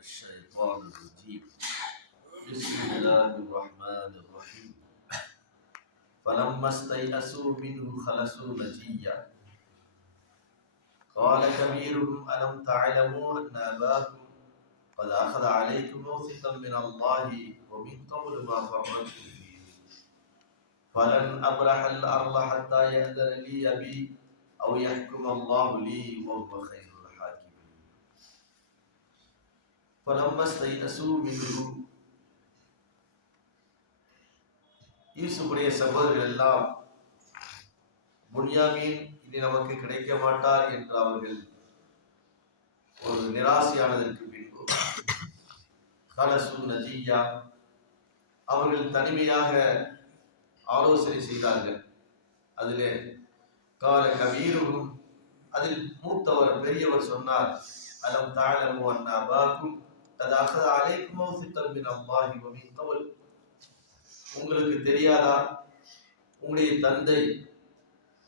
الشيطان الرجيم بسم الله الرحمن الرحيم فلما استيئسوا منه خلصوا نجيا قال كبيرهم ألم تعلموا أن أباكم قد أخذ عليكم موثقا من الله ومن قبل ما فرطتم فيه فلن أبرح الأرض حتى يأذن لي أبي أو يحكم الله لي وهو خير الحاكمين فلما استيئسوا منه யூசுஃபுடைய சகோதரர்கள் எல்லாம் புன்யாமீன் இனி நமக்கு கிடைக்க மாட்டார் என்று அவர்கள் ஒரு நிராசையானதற்கு பின்பு கலசு நஜியா அவர்கள் தனிமையாக ஆலோசனை செய்தார்கள். அதிலே கால கபீரும் அதில் மூத்தவர் பெரியவர் சொன்னார், அலம் தஅலமு அன்ன அபாக்கும் கத் அஹத அலைக்கும் மௌசிகன் மின் அல்லாஹி வ மின் கபல், உங்களுக்கு தெரியாதா உங்களுடைய தந்தை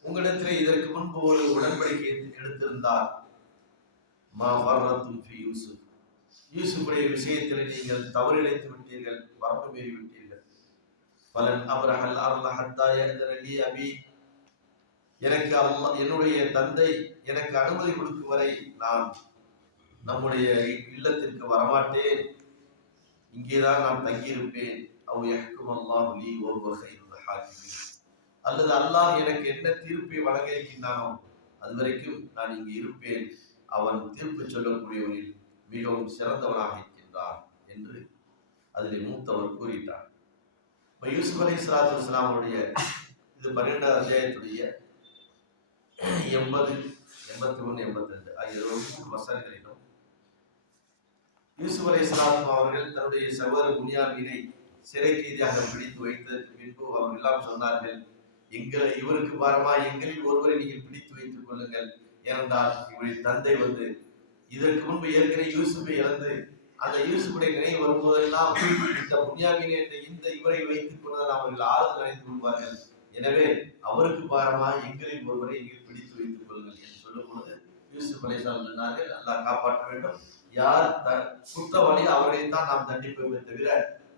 உங்களிடத்தில் இதற்கு முன்பு ஒரு உடன்படிக்கை எடுத்திருந்தார். மா ஃபர்ரத்தும் ஃபீ யூசுப், யூசுஃபுடைய விஷயத்தில் நீங்கள் தவறிழைத்து விட்டீர்கள், வரம்பு மீறி விட்டீர்கள். பலன் அப்ரஹல் அர்ல ஹத்தா யஅதன லி அபி, எனக்கு அல்லாஹ் என்னுடைய தந்தை எனக்கு அனுமதி கொடுக்கும் வரை நான் நம்முடைய இல்லத்திற்கு வரமாட்டேன், இங்கேதான் நான் தங்கியிருப்பேன். அவ் யஹ்கும் அல்லாஹு லீ வ ஹுவ கைருல் ஹாக்கிமீன், அல்லது அல்லாஹ் எனக்கு என்ன தீர்ப்பை வழங்க இருக்கின்றானோ அது வரைக்கும் நான் இங்கு இருப்பேன், அவன் தீர்ப்பு சொல்லக்கூடியவனில் மிகவும் சிறந்தவனாக இருக்கின்றான் என்று அதில் மூத்தவர் கூறிட்டார். யூசுப் அலைஹிஸ்ஸலாத்து வஸ்ஸலாமுடைய இது 12வது அத்தியாயத்துடைய 80, 81, 82 ஆகிய 3 வசனங்களிலும் யூசுப் அலைஹிஸ்ஸலாம் அவர்கள் தன்னுடைய சகோதரர் புன்யாமீனை சிறை கைதியாக பிடித்து வைத்ததற்கு பின்பு அவர்கள் எல்லாம் சொன்னார்கள், இவருக்கு பாரமா எங்களில் ஒருவரை நீங்கள் பிடித்து வைத்துக் கொள்ளுங்கள், ஏனென்றால் இவருடைய தந்தை இதற்கு முன்பு ஏற்கனவே யூசுஃபை இழந்து அந்த யூசுஃபுடைய நினைவு வரும்போதெல்லாம் இந்த புன்யாமீனை என்ற இந்த இவரை வைத்துக் கொண்டுதான் அவர்கள் ஆறுதல் அடைந்து கொள்வார்கள். எனவே அவருக்கு பாரமா எங்களில் ஒருவரை நீங்கள் பிடித்து வைத்துக் கொள்ளுங்கள் என்று சொல்லும் பொழுது யூசுப் அலைஹிஸ்ஸலாம் சொன்னார்கள், அல்லாஹ் காப்பாற்ற வேண்டும், யார் குற்றவாளி அவரைத்தான் நாம் தண்டிப்போமே தவிர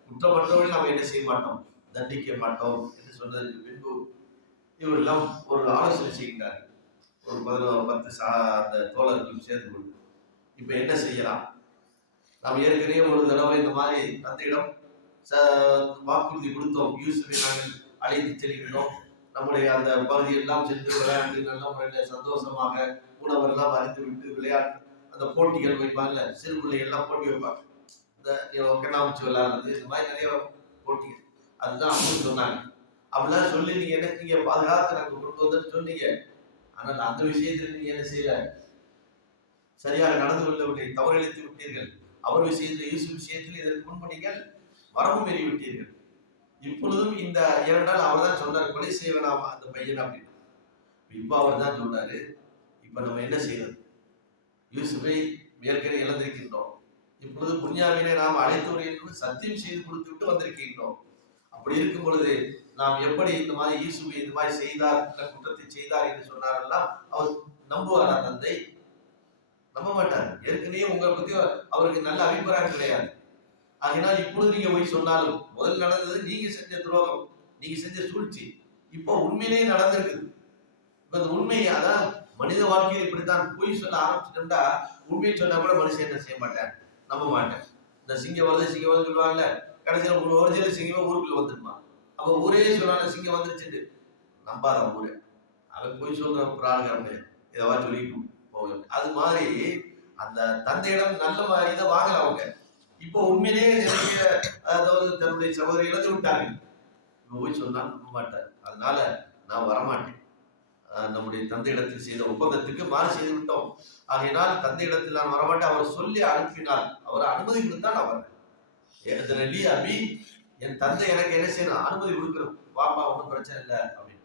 குற்றமற்றவர்கள் நாம் என்ன செய்ய மாட்டோம், தண்டிக்க மாட்டோம் என்று சொன்னதற்கு பின்பு இவரெல்லாம் ஒரு ஆலோசனை செய்கின்றார்கள். ஒரு 10 அந்த தோழர்களும் சேர்ந்து கொண்டு இப்ப என்ன செய்யலாம், நாம் ஏற்கனவே ஒரு தடவை இந்த மாதிரி தந்தையிடம் வாக்குறுதி கொடுத்தோம், யூசுஃபை நாங்கள் அழைத்து செல்கின்றோம், நம்முடைய அந்த பகுதியெல்லாம் சென்று விளையாட்டு நல்ல முறையில் சந்தோஷமாக உணவெல்லாம் அறிந்து விட்டு விளையாட்டு அந்த போட்டிகள் வைப்பாங்கல்ல, சிறு பிள்ளை எல்லாம் போட்டி வைப்பாங்க, இந்த கண்ணாமூச்சி விளையாடுறது, இந்த மாதிரி நிறைய போட்டிகள், அதுதான் அப்படின்னு சொன்னாங்க. அப்படிலாம் சொல்லி நீங்க என்ன நீங்க பாதுகாத்து நாங்கள் கொண்டு வந்தேன்னு சொன்னீங்க, ஆனால் அந்த விஷயத்தில் நீங்க என்ன செய்யல, சரியாக நடந்து கொள்ளவில்லை, தவறிழைத்து விட்டீர்கள். அவர் விஷயத்தில் யூசுப் விஷயத்தில் இதற்கு முன்பு நீங்கள் வரம்பு மீறி விட்டீர்கள். இப்பொழுதும் இந்த 2 நாள் அவர் தான் சொன்னார், கொலை செய்வனாமா அந்த பையன் அப்படின்னு. இப்ப அவர் தான் சொன்னாரு, இப்ப நம்ம என்ன செய்யறது, யூசுஃபை ஏற்கனவே இழந்திருக்கின்றோம், இப்பொழுது புன்யாமீனை நாம் அழைத்தோர் என்று சத்தியம் செய்து கொடுத்து விட்டு வந்திருக்கின்றோம். அப்படி இருக்கும் பொழுது நாம் எப்படி இந்த மாதிரி யூசுஃபை இந்த மாதிரி செய்தார், இந்த குற்றத்தை செய்தார் என்று சொன்னாரெல்லாம் அவர் நம்புவாரா? தந்தை நம்ப மாட்டார். ஏற்கனவே உங்களை பத்தி அவருக்கு நல்ல அபிப்பிராயம் கிடையாது. ஆகினால் இப்பொழுது நீங்க போய் சொன்னாலும் முதல் நடந்தது நீங்க செஞ்ச துரோகம், நீங்க செஞ்ச சூழ்ச்சி, இப்போ உண்மையிலேயே நடந்திருக்குது. இப்ப இந்த உண்மையை, அதான் மனித வாழ்க்கையில் இப்படித்தான், பொய் சொல்ல ஆரம்பிச்சுட்டா உண்மையை சொன்னா கூட மனுஷன் என்ன செய்ய மாட்டேன், நம்ப மாட்டேன். இந்த சிங்கம் வருது சொல்லுவாங்கல்ல, கடைசியில் ஒரு ஒரிஜினல் சிங்கமே ஊருக்குள்ள வந்துருமா, அப்ப ஊரே சொன்னாங்க சிங்கம் வந்துருச்சுட்டு நம்பாத ஊரே, அவன் பொய் சொல்ற ஒரு ஆளுங்க இதை சொல்லிட்டு போக. அது மாதிரி அந்த தந்தையிடம் நல்ல இதை வாங்கல அவங்க. இப்போ உண்மையிலேயே அதாவது தன்னுடைய சகோதரி இழந்து விட்டாங்க, இப்போ போய் சொன்னா நம்ப மாட்டார். அதனால நான் வரமாட்டேன், நம்முடைய தந்தையிடத்தில் செய்த ஒப்பந்தத்துக்கு மாறு செய்து விட்டோம், ஆகையினால் தந்தையிடத்தில் நான் வரமாட்டேன். அவர் சொல்லி அனுப்பினால், அவர் அனுமதி கொடுத்தா நான் வரேன். ஏதனலி அபி, என் தந்தை எனக்கு என்ன செய்யணும், அனுமதி கொடுக்கணும், வாப்பா ஒன்றும் பிரச்சனை இல்லை அப்படின்னு.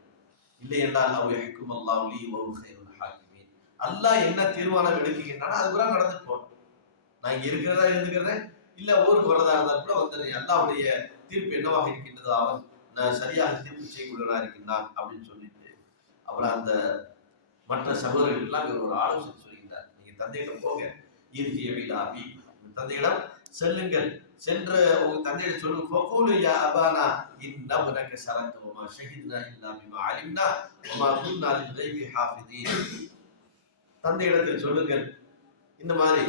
இல்லை என்றால் அவ் யஹ்கும் அல்லாஹு லீ வ ஹுவ கைருல் ஹாக்கிமீன், அல்லாஹ் என்ன தீர்மானம் எடுக்கின்றானோ அதுபோல நடந்து போகணும். நான் இங்க இருக்கிறதா இருந்துக்கிறேன், இல்ல ஊருக்கு வரதா இருந்தால் கூட வந்துடுறேன், அல்லாஹ்வுடைய தீர்ப்பு என்னவாக இருக்கின்றதோ அவன் சரியாக தீர்ப்பு செய்யக்கூடியவனாக இருக்கின்றான் அப்படின்னு சொல்லிட்டு அப்புறம் அந்த மற்ற சகோதரர்கள் எல்லாம் ஒரு ஆலோசனை சொல்கின்றார், நீங்க தந்தையிடம் போங்க, இறுதிய விழாவி தந்தையிடம் செல்லுங்கள், சென்று உங்க தந்தையிடம் சொல்லுங்க, ஃபகூலு யா அபானா இன்னபுனக ஸரக வமா ஷஹித்னா இல்லா பிமா அலிம்னா வமா குன்னா லில் கைபி ஹாஃபிதீன். தந்தையிடத்தில் சொல்லுங்கள், இந்த மாதிரி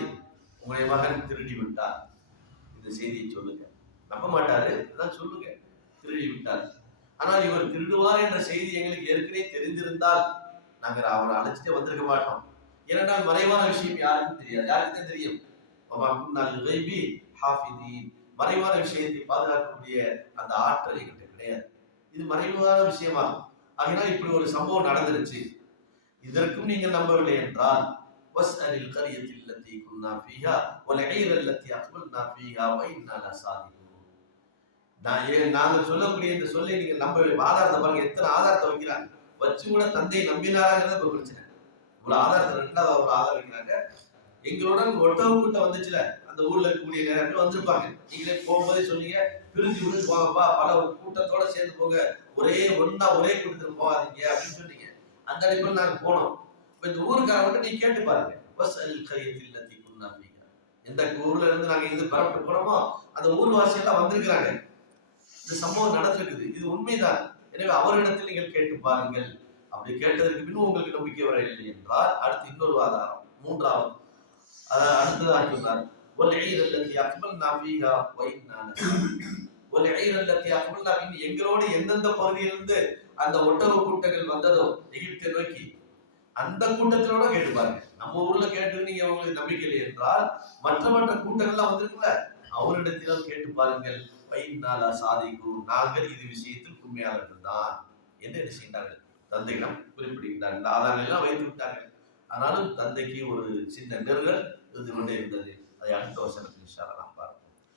உங்களுடைய மகன் திருடி விட்டார், இந்த செய்தியை சொல்லுங்க. நம்ப மாட்டாரு, அதான் சொல்லுங்க, திருடி விட்டார். ஆனால் இவர் திருடுவார் என்ற செய்தி எங்களுக்கு ஏற்கனவே தெரிந்திருந்தால் நாங்கள் அவரை அழைச்சிட்டே வந்திருக்க மாட்டோம். ஏனென்றால் மறைவான விஷயம் யாருக்கும் தெரியாது. யாருக்கும் தெரியும்? மறைவான விஷயத்தை பாதுகாக்கக்கூடிய அந்த ஆற்றல் எங்கிட்ட கிடையாது. இது மறைவான விஷயமாகும். ஆகினால் இப்படி ஒரு சம்பவம் நடந்துருச்சு, இதற்கும் நீங்கள் நம்பவில்லை என்றால் வஸ்அலில் கரியத்தில் லத்தி குன்னா ஃபீஹா வல் ஈரல் லத்தி அக்பல்னா ஃபீஹா வ இன்னா லசாதிகூன். நாங்கள் சொல்லக்கூடிய இந்த சொல்லை நீங்கள் நம்பவில்லை. ஆதாரத்தை பாருங்க, எத்தனை ஆதாரத்தை வைக்கிறாங்க. வச்சு கூட தந்தை நம்பினாராங்கிறத ஒரு பிரச்சனை. இவ்வளவு ஆதாரத்தை ரெண்டாவது ஒரு ஆதாரம் வைக்கிறாங்க. எங்களுடன் ஒட்டக கூட்டம் வந்துச்சுல, அந்த ஊர்ல இருக்கக்கூடிய நிறைய பேர் வந்திருப்பாங்க. நீங்களே போகும்போதே சொன்னீங்க, பிரிஞ்சு விட்டு போங்கப்பா, பல கூட்டத்தோட சேர்ந்து போங்க, ஒரே ஒன்னா ஒரே கூட்டத்தில் போகாதீங்க அப்படின்னு சொன்னீங்க. அந்த அடிப்படையில் நாங்க போனோம். இப்ப இந்த ஊருக்கார மட்டும் நீங்க கேட்டு பாருங்க, பஸ் அல் கரியத்தில் லத்தி குன்னா ஃபீஹா. எந்த ஊர்ல இருந்து நாங்க இது பரப்பிட்டு போனோமோ அந்த ஊர்வாசி எல்லாம் வந்திருக்கிறாங்க. இந்த சம்பவம் நடந்திருக்குது, இது உண்மைதான். எனவே அவரிடத்தில் நீங்கள் கேட்டு பாருங்கள். அப்படி கேட்டதற்கு பின் உங்களுக்கு நம்பிக்கை வரவில்லை என்றால் அடுத்து இன்னொரு ஆதாரம், மூன்றாவது அடுத்ததாக சொன்னார், எங்களோடு எந்தெந்த பகுதியிலிருந்து அந்த ஒட்டக கூட்டங்கள் வந்ததோ எகிப்தை நோக்கி, அந்த கூட்டத்திலோட கேட்டு பாருங்க. நம்ம ஊர்ல கேட்டு நீங்க உங்களுக்கு நம்பிக்கை இல்லை என்றால் மற்ற மற்ற கூட்டங்கள்லாம் வந்திருக்குல்ல, அவரிடத்திலும் கேட்டு பாருங்கள். நாங்கள் இது விஷயத்தில் உண்மையாளர்கள் தான் என்று என்ன செய்தார்கள், தந்தையிடம் குறிப்பிடுகின்றார். இந்த ஆதாரங்கள் எல்லாம் வைத்து விட்டார்கள். ஆனாலும் தந்தைக்கு ஒரு சின்ன நெருங்கல் இருந்து கொண்டே இருந்தது. அதை அடுத்த வசனத்தில்